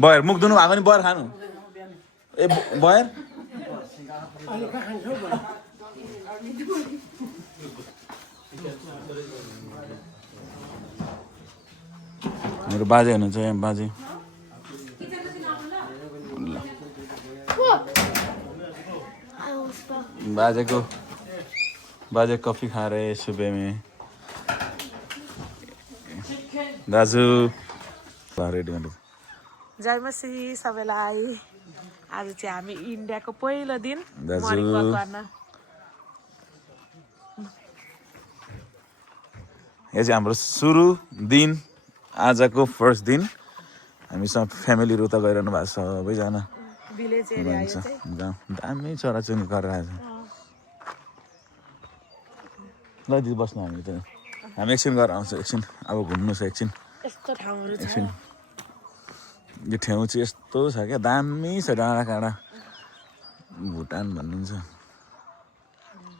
बयर मुख धुनु भएको नि बयर खानु ए बयर मेरो बाजे हुनुहुन्छ यहाँ बाजे बाजे कफी खा रहे सुबह में दाजु रेडी गर्नु जय मसीह सबैलाई आज चाहिँ हामी इन्डियाको पहिलो दिन दाजु मर्निङ वाक गर्न यो चाहिँ हाम्रो सुरु दिन आजको फर्स्ट दिन हामी सब फ्यामिलीहरु उता गइरहनु भएको छ सबैजना भिलेज एरिया यो चाहिँ गाउँ दामी चराचुरुङ्गी गरेर आएको छ ल दिदी बस्नु हामी त हामी एकछिन गरेर आउँछ एकछिन अब घुम्नु छ एकछिन यस्तो ठाउँहरु छ एकछिन यो ठाउँ चाहिँ यस्तो छ क्या दामी छ डाँडा काँडा भुटान भन्नुहुन्छ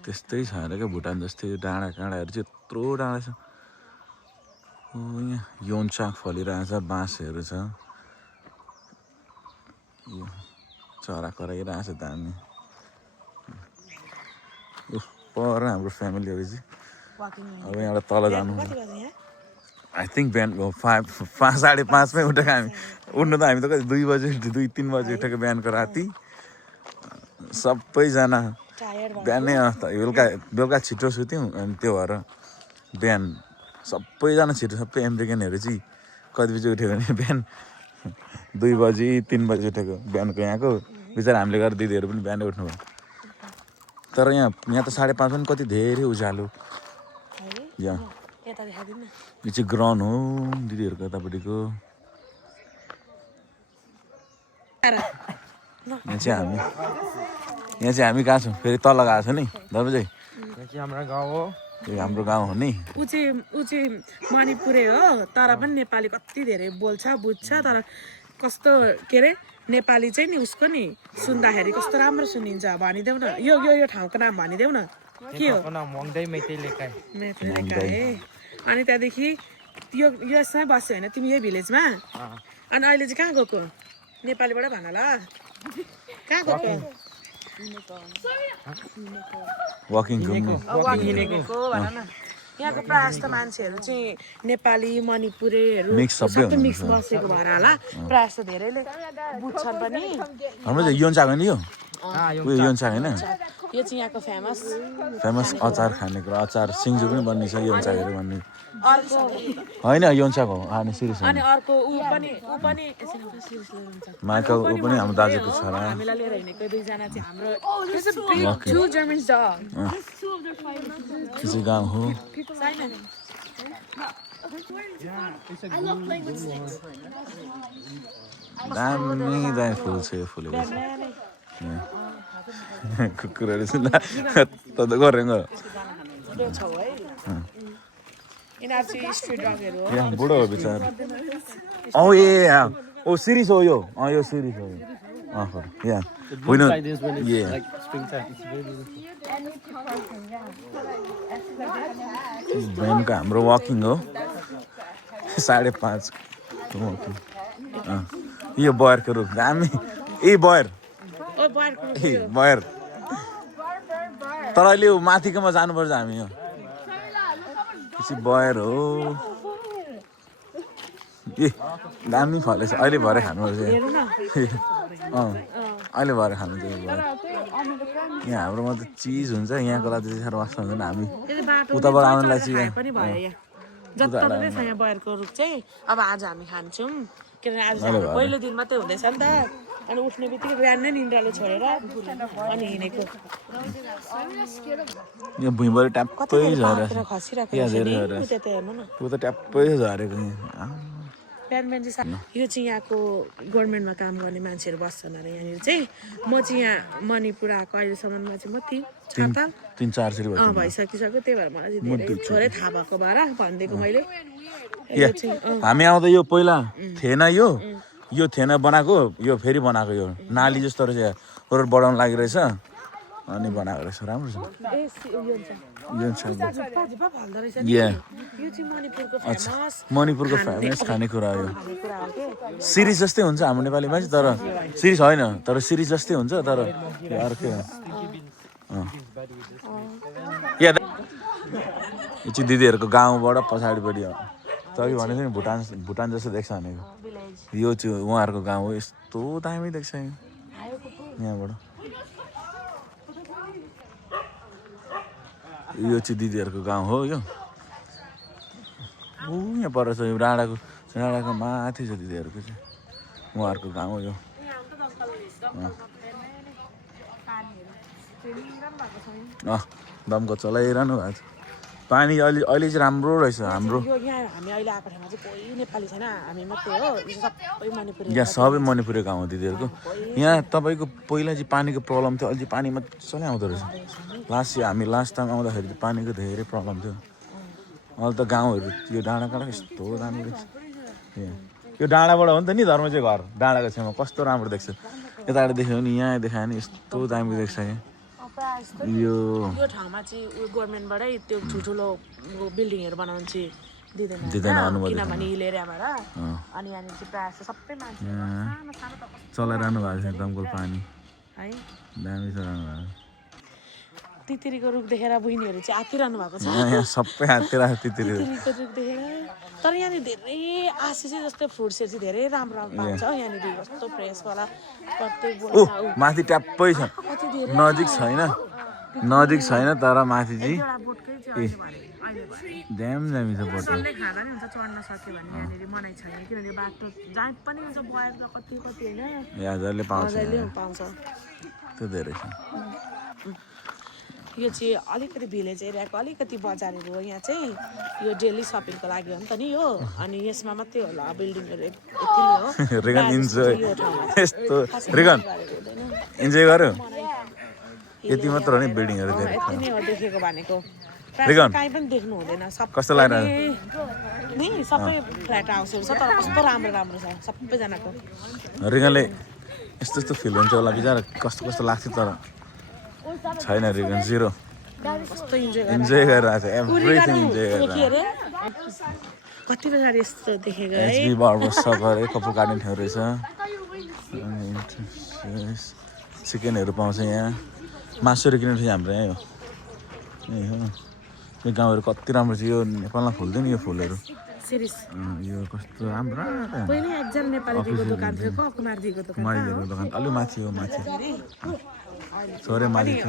त्यस्तै छ अरे क्या भुटान जस्तै डाँडा काँडाहरू चाहिँ यत्रो डाँडा छ यहाँ योनचाक फलिरहेको छ बाँसहरू छ यो चरा कराइरहेको छ दामी पर हाम्रो फ्यामिलीहरू चाहिँ अब यहाँबाट तल जानु आई थिङ्क बिहान 5:30मै उठेको हामी उठ्नु त हामी त कति 2 बजे 2-3 बजे उठेको बिहानको राति सबैजना बिहानै बेलुका छिटो सुत्यौँ अनि त्यो भएर बिहान सबैजना छिटो सबै अमेरिकनहरू चाहिँ कति बजी उठेको भने बिहान 2 बजी 3 बजी उठेको बिहानको यहाँको बिचरा हामीले गरेर दिदीहरू पनि बिहानै उठ्नुभयो तर यहाँ त 5:30 पनि कति धेरै उज्यालो यहाँ यो चाहिँ ग्राउन्ड हो दिदीहरूको यतापट्टिको यहाँ चाहिँ हामी कहाँ छौँ फेरि तल गएको छ नि दाजुभाइ हाम्रो गाउँ हो यो हाम्रो गाउँ हो नि ऊ चाहिँ मणिपुरे हो तर पनि नेपाली कति धेरै बोल्छ बुझ्छ तर कस्तो के अरे नेपाली चाहिँ नि उसको नि सुन्दाखेरि कस्तो राम्रो सुनिन्छ भनिदेऊ न यो ठाउँको नाम भनिदेऊ न के हो मङ्दै मैतेई लेकाई अनि त्यहाँदेखि यो यसमै बस्यो होइन तिमी यही भिलेजमा अनि अहिले चाहिँ कहाँ गएको नेपालीबाट भन ल कहाँ गएको वाकिङ घुम्नु यहाँको प्रायः जस्तो मान्छेहरू चाहिँ नेपाली मणिपुरेहरू सबै मिक्स बसेको भएर होला प्रायः जस्तो धेरैले बुझ्छन् पनि हाम्रो चाहिँ योन्चाक होइन यो उयो योन्चाक होइन यो चाहिँ यहाँको फेमस अचार खानेको अचार सिङ्जु पनि बन्ने छ योन्चाकहरू भन्ने होइन योन्चाक हो अनि सिरिस अनि अर्को ऊ पनि माइकल ऊ पनि हाम्रो दाजुको छोरा हामीलाई लिएर हिँडेको दुईजना चाहिँ हाम्रो चाहिँ गाउँ हो दामी फुल छ यो फुलेको कुकुरहरू त गरेको यहाँ बुढो हो बिचार ओ सिरिस हो यो यो सिरिस हो यहाँ होइन बिहानको हाम्रो वाकिङ हो 5:30 वाकिङ यो बयरको रुख दामी बयर तर अहिले माथिकोमा जानुपर्छ हामी यो बयर हो दामी फलेछ अहिले भरे खानुपर्छ अहिले भएर खानु चाहिँ यहाँ हाम्रोमा त चिज हुन्छ यहाँको लागि चाहिँ साह्रो वास्ता हुँदैन हामी उताबाट आउनुलाई चाहिँ जताततै छ यहाँ बयरको रुख चाहिँ अब आज हामी खान्छौँ किनभने आज पहिलो दिन मात्रै हुँदैछ नि त अनि उठ्ने बित्तिकै बिहान नै निन्द्राले छोडेर अनि हिँडेको यो भुइँबाट ट्याप्पै झरेको ट्याप्पै झरेको बिहान चाहिँ यो चाहिँ यहाँको गभर्मेन्टमा काम गर्ने मान्छेहरू बस्छन् अरे यहाँनिर चाहिँ म चाहिँ यहाँ मणिपुर आएको अहिलेसम्ममा चाहिँ म थिएँ 3-4 भइसकिसक्यो त्यही भएर मलाई चाहिँ थोरै थाहा भएको भएर भनिदिएको मैले हामी आउँदा यो पहिला थिएन यो थिएन बनाएको यो फेरि बनाएको यो नाली जस्तो रहेछ रोड बढाउनु लागिरहेछ अनि बनाएको रहेछ राम्रो छ ए यो हुन्छ यो छ झुप्पा झुप्पा फल्दो रहेछ नि या यो चाहिँ मणिपुरको फेमस मणिपुरको फेमस खानेकुरा हो खानेकुरा हो के सिरिज जस्तै हुन्छ हाम्रो नेपालीमा चाहिँ तर सिरिज होइन तर सिरिज जस्तै हुन्छ तर यो अर्कै हो या यो चाहिँ दिदीहरूको गाउँबाट पछाडिपट्टि हो तँ भने नि भुटान जस्तो देख्छ भनेको यो चाहिँ उहाँहरूको गाउँ हो यस्तो दामी देख्छ यहाँबाट यो चाहिँ दिदीहरूको गाउँ हो यो यहाँ पर छ यो डाँडाको माथि छ दिदीहरूको चाहिँ उहाँहरूको गाउँ हो यो दमकल चलाइरहनु भएको छ पानी अहिले चाहिँ राम्रो रहेछ हाम्रो यो यहाँ हामी अहिले आएको ठाउँमा चाहिँ कोही नेपाली छैन हामी मात्रै हो यो सबै मणिपुरी यहाँ सबै मणिपुरी गाउँ हो दिदीहरूको यहाँ तपाईँको पहिला चाहिँ पानीको प्रब्लम थियो अहिले चाहिँ पानी मजाले आउँदो रहेछ लास्ट टाइम आउँदाखेरि चाहिँ पानीको धेरै प्रब्लम थियो अहिले त गाउँहरू यो डाँडाकाँडा यस्तो दामी देख्छ यो डाँडाबाट हो नि त नि धर्मजी घर डाँडाको छेउमा कस्तो राम्रो देख्छ यताबाट देख्यो भने यहाँ देखायो भने यस्तो दामी देख्छ यो ठाउँमा चाहिँ उयो गभर्मेन्टबाटै त्यो ठुल्ठुलो बिल्डिङहरू बनाउनु चाहिँ दिँदैन अनुमति किनभने हिल एरियाबाट अनि यहाँनिर चाहिँ प्रायः जस्तो सबै मान्छे सानो सानो त चलाइरहनु भएको छ दमकल पानी है दामी चलाउनु भएको तितिरीको रुख देखेर बहिनीहरू चाहिँ आतिरहनु भएको छ यहाँ सबै हातिरहेको तितिरी तितिरीको रुख देखेर तर यहाँनिर धेरै आशिष जस्तो फ्रुट्सहरू चाहिँ धेरै राम्रो राम्रो पाउँछ यहाँनिर कस्तो फ्रेसवाला प्रत्येक ओ माथि ट्याप्पै छ नजिक छैन तर माथि चाहिँ ड्याम दामी छ बोट खाँदा नि हुन्छ चढ्न सक्यो भने यहाँनिर मनाइ छैन किनभने बाटो जहाँ पनि हुन्छ बयर कति होइन हजुरले पाउँछ त्यो धेरै छ यो चाहिँ अलिकति भिलेज एरियाको अलिकति बजारहरू हो यहाँ चाहिँ यो डेली सपिङको लागि हो नि त नि यो अनि यसमा मात्रै होला बिल्डिङहरू यति नै हो रिगन इन्जोय यस्तो रिगन इन्जोय गर्यो यति मात्र हो नि बिल्डिङहरू धेरै यति नै हो देखेको भनेको रिगन काहीँ पनि देख्नु हुँदैन कस्तो लाग्यो नि सबै फ्ल्याट हाउसहरू छ तर कस्तो राम्रो राम्रो छ सबैजनाको रिगनले यस्तो फिल हुन्छ होला बिचरा कस्तो लाग्थ्यो तर छैन रिगन जिरो कस्तो इन्जोय गरिरहेको छ एभ्रिथिङ इन्जोय गरिरहेको कति पछाडि यस्तो देखेको है एचबी बार्बर सप अरे कपाल काट्ने ठाउँ रहेछ चिकनहरू पाउँछ यहाँ मासुहरू किन्नु थियो हाम्रो यहाँ हो यो गाउँहरू कति राम्रो छ यो नेपालमा फुल्दैन यो फुलहरू यो कस्तो राम्रो पहिला एकजना नेपाली दिएको दोकान थियो कुमार दिएको दोकान मालिकहरूको दोकान अलि माथि हो माथि सरे मालिक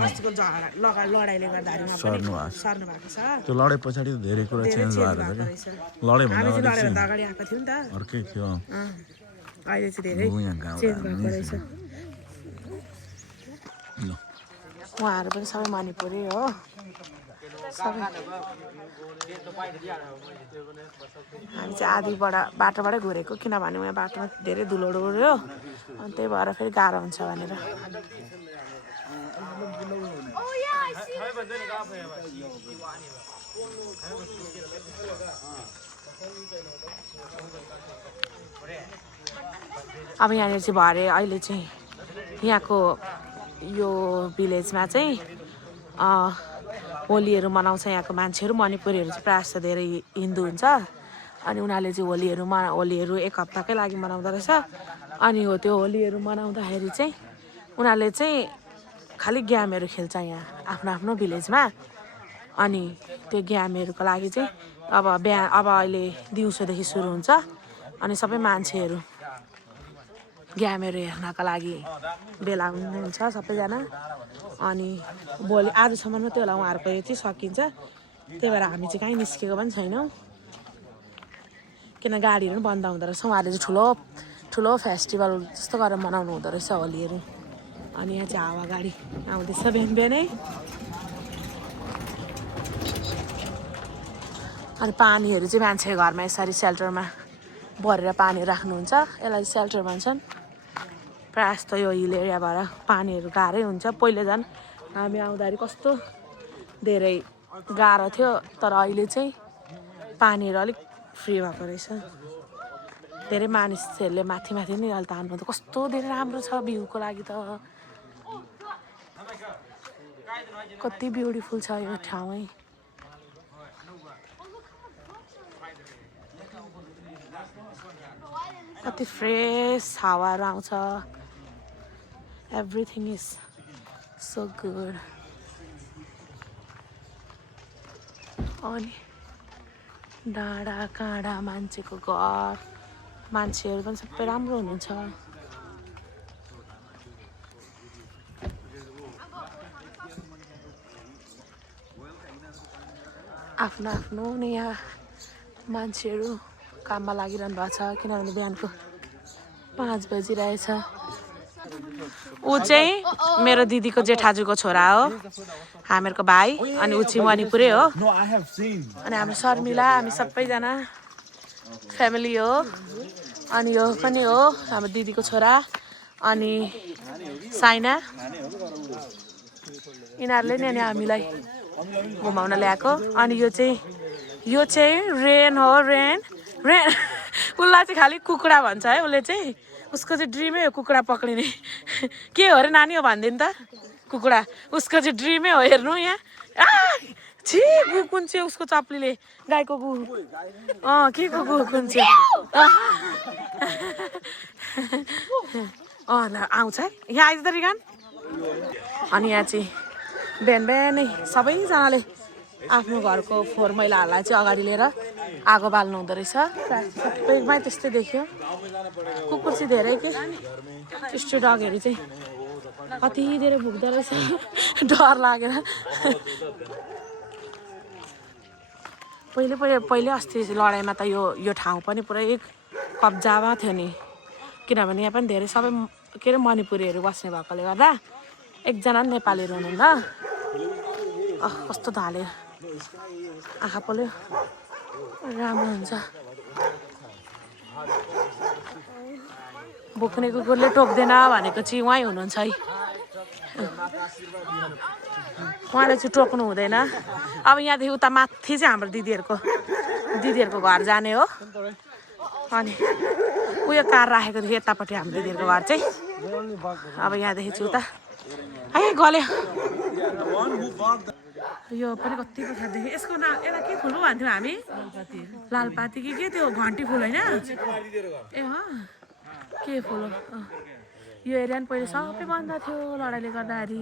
लडाइले गर्दाखेरि सर्नु भएको छ त्यो लडाइ पछाडि धेरै कुरा चेन्ज भएर छ क्या लडाइ भन्दा अगाडि आएको थियो नि त अर्कै थियो अहिले चाहिँ धेरै चेन्ज भएको रहेछ उहाँहरू पनि सबै मणिपुरी हो हामी चाहिँ आधीबाट बाटोबाटै घुरेको किनभने उहाँ बाटोमा धेरै धुलो उड्यो अनि त्यही भएर फेरि गाह्रो हुन्छ भनेर अब यहाँनिर चाहिँ भरे अहिले चाहिँ यहाँको यो भिलेजमा चाहिँ होलीहरू मनाउँछ यहाँको मान्छेहरू मणिपुरीहरू चाहिँ प्रायः जस्तो धेरै हिन्दू हुन्छ अनि उनीहरूले चाहिँ होलीहरू एक हप्ताकै लागि मनाउँदो रहेछ अनि हो त्यो होलीहरू मनाउँदाखेरि चाहिँ उनीहरूले चाहिँ खालि गेमहरू खेल्छ यहाँ आफ्नो भिलेजमा अनि त्यो गेमहरूको लागि चाहिँ अब अहिले दिउँसोदेखि सुरु हुन्छ अनि सबै मान्छेहरू गेमहरू हेर्नका लागि भेला हुन्छ सबैजना अनि भोलि आजसम्म मात्रै होला उहाँहरूको यो चाहिँ सकिन्छ त्यही भएर हामी चाहिँ कहीँ निस्केको पनि छैनौँ किन गाडीहरू पनि बन्द हुँदो रहेछ उहाँहरूले चाहिँ ठुलो फेस्टिभल जस्तो गरेर मनाउनु हुँदो रहेछ होलीहरू अनि यहाँ चाहिँ हावा गाडी आउँदैछ बिहानै अनि पानीहरू चाहिँ मान्छे घरमा यसरी सेल्टरमा भरेर पानी राख्नुहुन्छ यसलाई सेल्टर भन्छन् प्रायः जस्तो यो हिल एरियाबाट पानीहरू गाह्रै हुन्छ पहिला झन् हामी आउँदाखेरि कस्तो धेरै गाह्रो थियो तर अहिले चाहिँ पानीहरू अलिक फ्री भएको रहेछ धेरै मानिसहरूले माथि नि अहिले तान्नु त कस्तो धेरै राम्रो छ भ्यूको लागि त कति ब्युटिफुल छ यो ठाउँै कति फ्रेस हावाहरू आउँछ एभ्रिथिङ इज सो गुड अनि डाँडा काँडा मान्छेको घर मान्छेहरू पनि सबै राम्रो हुनुहुन्छ आफ्नो आफ्नो नि यहाँ मान्छेहरू काममा लागिरहनु भएको छ किनभने बिहानको 5 बजिरहेछ ऊ चाहिँ मेरो दिदीको जेठाजुको छोरा हो हामीहरूको भाइ अनि ऊ चाहिँ मणिपुरै हो अनि हाम्रो शर्मिला हामी सबैजना फ्यामिली हो अनि यो पनि हो हाम्रो दिदीको छोरा अनि साइना यिनीहरूले नि अनि हामीलाई घुमाउन ल्याएको अनि यो चाहिँ रेन हो रेन उसलाई चाहिँ खालि कुखुरा भन्छ है उसले चाहिँ उसको चाहिँ ड्रिमै हो कुखुरा पक्रिने के हो अरे नानी हो भनिदिनु त कुखुरा उसको चाहिँ ड्रिमै हो हेर्नु यहाँ छि गु कुन चाहिँ उसको चप्लीले गाईको गु के को गु कुन चाहिँ ल आउँछ है यहाँ आइज त रिगान अनि यहाँ चाहिँ बिहान बिहानै सबैजनाले आफ्नो घरको फोहोर मैलाहरूलाई चाहिँ अगाडि लिएर आगो बाल्नु हुँदो रहेछ सबैमै त्यस्तै देख्यो कुकुर चाहिँ धेरै के स्ट्री डगहरू चाहिँ कति धेरै भुक्दो रहेछ डर लागेर पहिले अस्ति लडाइँमा त यो ठाउँ पनि पुरै कब्जामा थियो नि किनभने यहाँ पनि धेरै सबै के अरे मणिपुरीहरू बस्ने भएकोले गर्दा एकजना नेपालीहरू हुनुहुन्न कस्तो धाले आँखा पोल्यो राम्रो हुन्छ बोक्ने कुकुरले टोक्दैन भनेको चाहिँ उहाँ हुनुहुन्छ है उहाँले चाहिँ टोक्नु हुँदैन अब यहाँदेखि उता माथि चाहिँ हाम्रो दिदीहरूको घर जाने हो अनि उयो कार राखेको थियो यतापट्टि हाम्रो दिदीहरूको घर चाहिँ अब यहाँदेखि चाहिँ उता है गल्यो यो पनि कति पछाडिदेखि यसको नाम यसलाई के फुल पो भन्थ्यौँ हामी लालपाती कि के त्यो घन्टी फुल होइन ए के फुल हो यो एरिया पनि पहिले सबै बन्द थियो लडाइँले गर्दाखेरि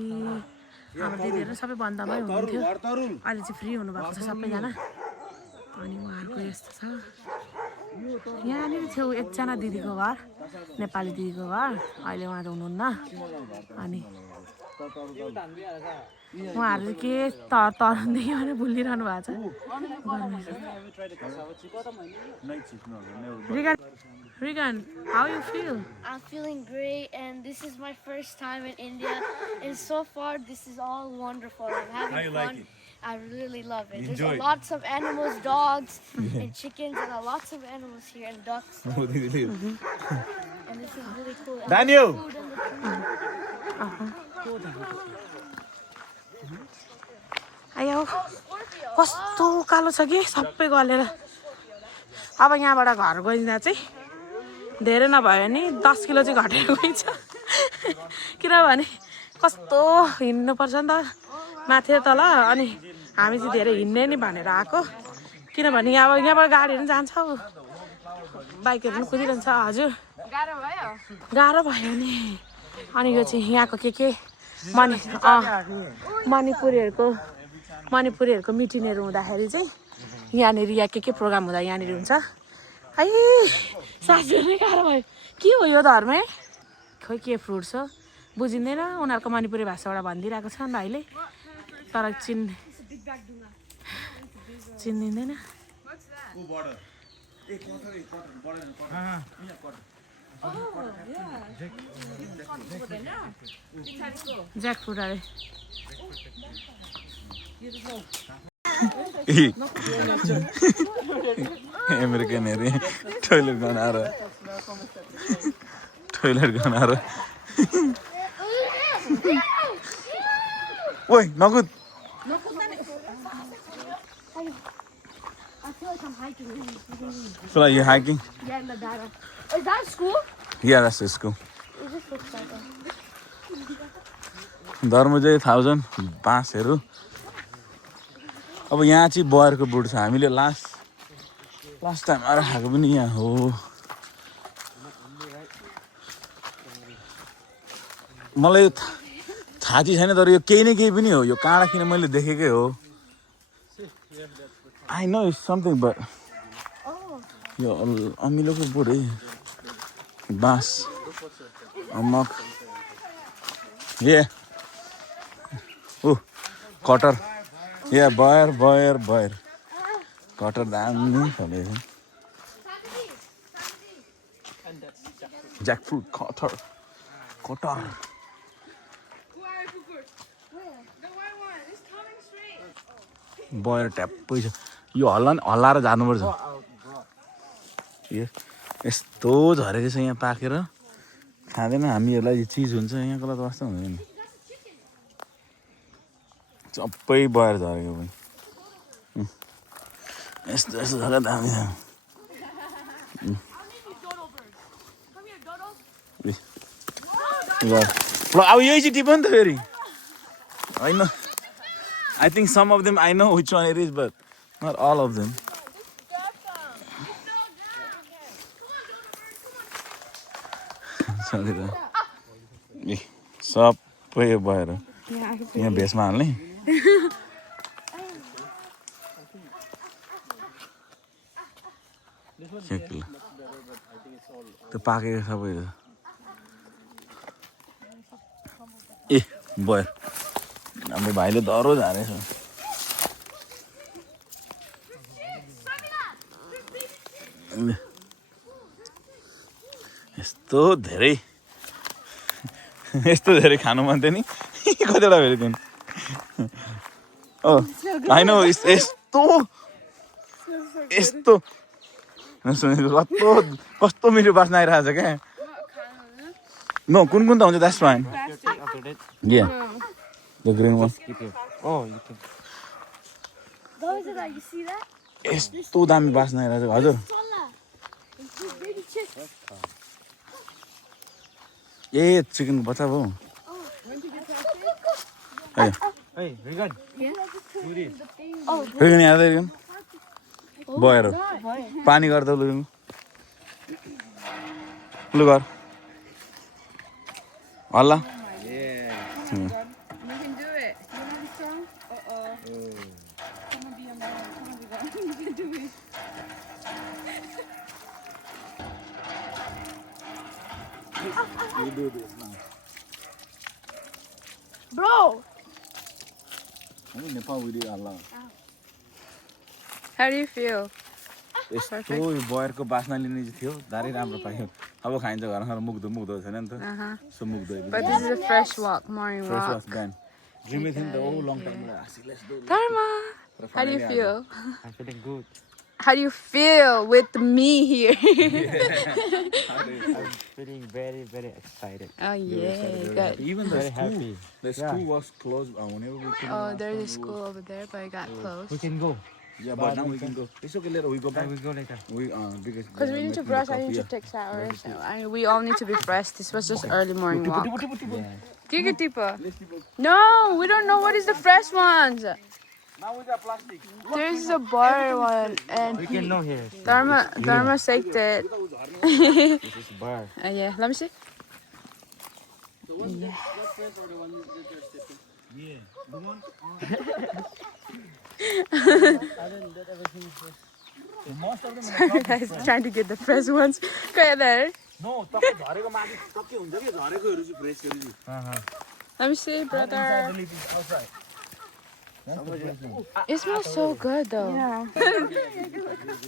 हाम्रो दिदीहरू सबै बन्दमै हुनुहुन्थ्यो अहिले चाहिँ फ्री हुनुभएको छ सबैजना अनि उहाँहरूको यस्तो छ यहाँनिर थियो एकजना दिदीको घर नेपाली दिदीको घर अहिले उहाँहरू हुनुहुन्न अनि उहाँहरू के तरुणदेखि भने भुलिरहनु भएको छ Regan, how you feel? I'm feeling great, and this is my first time in India. And so far, this is all wonderful. I'm having How you fun. like it? I really love it. Enjoy There's it. lots of animals, dogs, and chickens, and lots of animals here, and ducks. And this is really cool. And Daniel! there's food in the tree. आयो कस्तो कालो छ कि सबै गलेर अब यहाँबाट घर गइँदा चाहिँ धेरै नभयो नि 10 किलो चाहिँ घटेर गइन्छ किनभने कस्तो हिँड्नुपर्छ नि त माथि तल अनि हामी चाहिँ धेरै हिँड्ने नि भनेर आएको किनभने यहाँबाट गाडीहरू पनि जान्छ बाइकहरू पनि कुदिरहन्छ हजुर गाह्रो भयो नि अनि यो चाहिँ यहाँको के मणिपुरीहरूको मिटिङहरू हुँदाखेरि चाहिँ यहाँनिर या के प्रोग्राम हुँदा यहाँनिर हुन्छ है सासु नै गाह्रो भयो के हो यो धर्म खोइ के फ्रुट्स हो बुझिँदैन उनीहरूको मणिपुरी भाषाबाट भनिदिइरहेको छ नि अहिले तर चिन्दिँदैन ज्याक फ्रुट अरे अमेरिकन अरे टोइलेट गनाएर ओइ नगुद I feel like I'm hiking. feel like you're hiking? Yeah, in the data. Is that school? Yeah, that's the school. It just looks like धर्मजय 1000 बाँसहरू अब यहाँ चाहिँ बयरको बुट छ हामीले लास्ट टाइम आएर खाएको पनि यहाँ हो मलाई यो थाहा चाहिँ छैन तर यो केही न केही पनि हो यो काँडा किन मैले देखेकै हो I know it's something but यो अमिलोको बोट है बाँस अम्मक ए ऊ कटर या बयर कटर दामी फलेको ज्याकफ्रुट कटर बयर ट्याप्पै छ यो हल्लाएर जानुपर्छ यस्तो झरेको छ यहाँ पाकेर खाँदैन हामीहरूलाई यो चिज हुन्छ यहाँको त वास्तव हुँदैन सबै बयर झरेको पनि यस्तो जग्गा दामी अब यही चाहिँ टिप्यो नि त फेरि होइन I think some of them I know which one it is, but not all of them. सबै भएर यहाँ भेषमा हाल्ने त्यो पाकेको सबै ए भयो हाम्रो भाइले दह्रो झारेछ यस्तो धेरै खानु मन थियो नि कतिवटा फेरि त्यो होइन यस्तो कस्तो मिठो बास्ना आइरहेको छ क्या नो कुन त हुन्छ that's fine The green one. Oh, you can. Those are like, you see that? यस्तो दामी बास्ना आइरहेको छ हजुर Baby chick. ए चिकनको बच्चा भयो Hey, Regan. रिगन यहाँ रिगन बयर पानी गर्दा लु लु गर हल्ला You do this now. Bro! Nepal video Allah. How do you feel? यस्तो यो बयरको बास्ना लिने चाहिँ थियो दारै राम्रो पायो अब खाइन्छ घरमा मुग्दो छैन नि त so मुग्दो But this is a fresh walk, morning Fresh walk. was banned. Dreaming in the whole long time. Dharma, how do you feel? I'm feeling good. How do you feel with me here? I'm feeling very, very excited. Oh yeah, good. Even the Very school, happy. the school was closed whenever we came. Oh, there's a school over there, but it got We closed. can go. Yeah, but now we can go. It's okay later. We go I back. will go later. Because we need to brush, I need to take showers. We all need to be fresh. This was just early morning walk. Giga Tipa. No, we don't know what is the fresh ones. Now we got plastic. There's a bar one, and We can know here. Dharma saked it. This is bar. Yeah, let me see. Sorry guys, trying to get the fresh ones. Go there. No, तपाईं झरेको माथि टक्कै हुन्छ के झरेकोहरु चाहिँ fresh गरी Let me see, brother. It smells so good though. Yeah.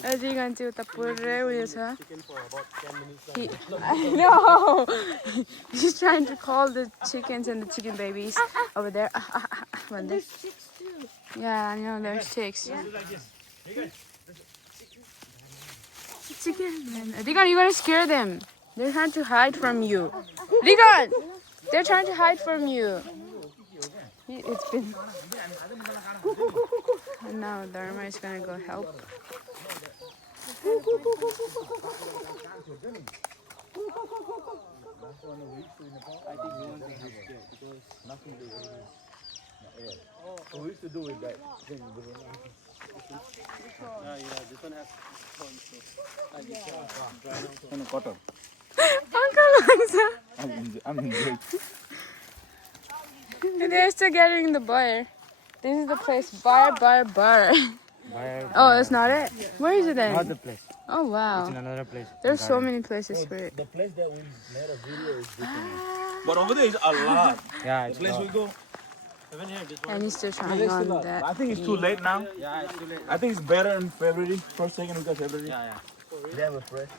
As you can see, the purre I know. He's trying to call the chickens and the chicken babies over there. There's chicks too. Yeah, I know there's chicks. Chicken. Regan, you're gonna scare them. They're trying to hide from you. Regan, they're trying to hide from you. It's been. And now Dharma is gonna go help. We used to do with that thing. Cotton. Uncle Lanza. I'm enjoying. They're still gathering the bar. This is the place. Bar. Bar. Oh, that's not it? Where is it then? Not the place. Oh, wow. It's in another place. There's so many places for it. The place that we made a video is different. But over there is a lot. Yeah, The it's place we go. And he's still trying on that. I think it's too late now. Yeah, it's too late. I think it's better in February. First, second week of February. Yeah. They have a fresh.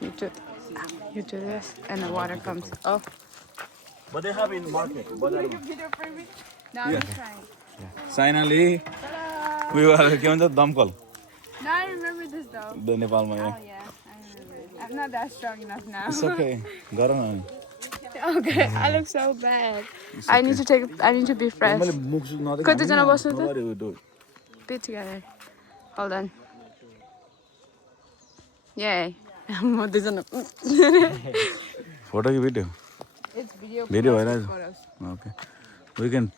You do this, and the water comes. Oh. But they have it in market. But Now I'm trying. finally, we were Damkal. Now I remember this though. The Nepal Oh yeah, I remember it. I'm not that strong enough now. It's okay. Garan. Okay, I look so bad. I need to be fresh. Katiजना बस्नु त? Be together. Hold on. Yay. म दुईजना. Photo ki video? It's video. Video photos, भइरहेछ? photos. Okay. We can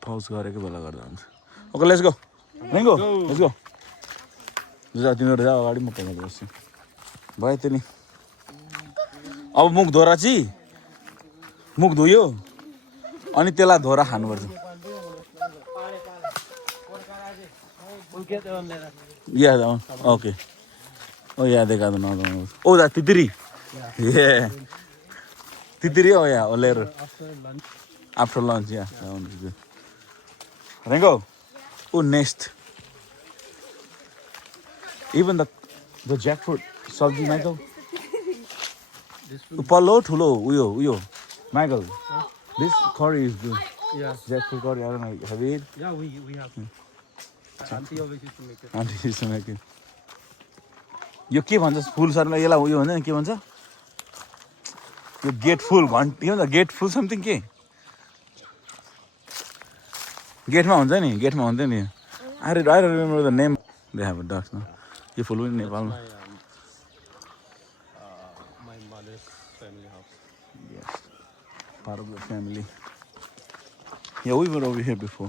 pause गरेको बेला गर्दा हुन्छ. Okay, let's go. Ringo, let's go. जा तिमीहरु जा अगाडि म पछि बस्छु. भयो त नि. अब मुख धोरा छि. मुख धोयो. अनि त्यसलाई धोरा खानुपर्छ. Yeah, that one. Okay. Oh yeah, they got another one. Oh, that titiri. Yeah. Titiri, oh yeah, or later. After lunch, yeah. That one is good. Ringo. Oh, nest. Even the jackfruit, sabji, Michael. Palo, thulo, uyo. Michael, this curry is good. Yeah. Jackfruit curry, I don't know. Have you eaten? Yeah, we have. Auntie always used to make it. Auntie used to make it. यो के भन्छ फुलहरुलाई यसलाई उयो भन्छ के भन्छ यो get full भन्छ के भन्छ गेट फुल समथिङ के गेटमा हुन्छ नि गेटमा हुन्छ नि I remember the name they have a ducks no यो फुल पनि नेपालमा My mother's family house. yes part of the family yeah we were over here before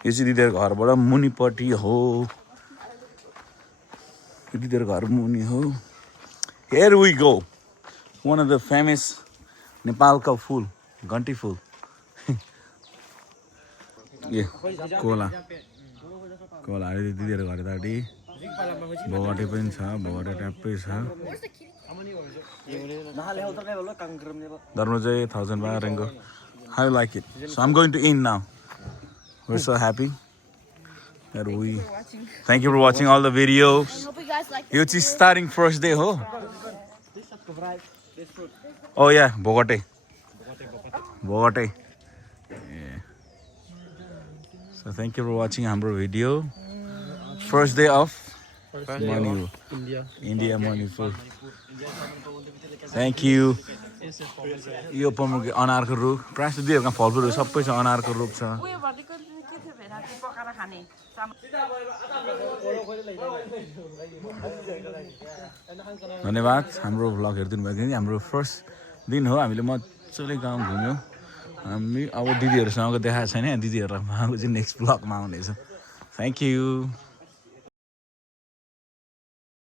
यो चाहिँ दिदीहरुको घरबाट मुनिपट्टि हो यो दिदीहरुको घर मुनि हो here we go one of the famous नेपालका फुल घन्टी फुल ए कोला दिदीहरुको घर दाडी बगटे पनि छ बगटे ट्याप्पै छ धर्मजय 1000 baht Ringo how you like it so I'm going to end now. We're so happy that we. Thank you for watching all the videos. I hope you guys like It's starting first day, ho? Oh yeah, Bogate. Yeah. So thank you for watching our video. First day of Manipur. India Manipur. Thank you. यो पमुके अनारको रुख प्रायः जस्तो दिहरुको फलफुलहरु सबै छ अनारको रुख छ उयो भनेको के थियो भेनाको पकाएर खाने धन्यवाद हाम्रो भ्लग हेर्दिनु भएको थियो हाम्रो फर्स्ट दिन हो हामीले मजाले गाउँ घुम्यौं हामी अब दिदीहरुसँग देखाएको छैन दिदीहरुलाई चाहिँ नेक्स्ट भ्लगमा आउनेछ थ्यांक यू